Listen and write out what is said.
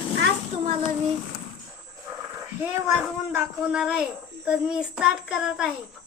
आज तुम्हाला मी हे वाजवून दाखवणार आहे. तर मी स्टार्ट करत आहे.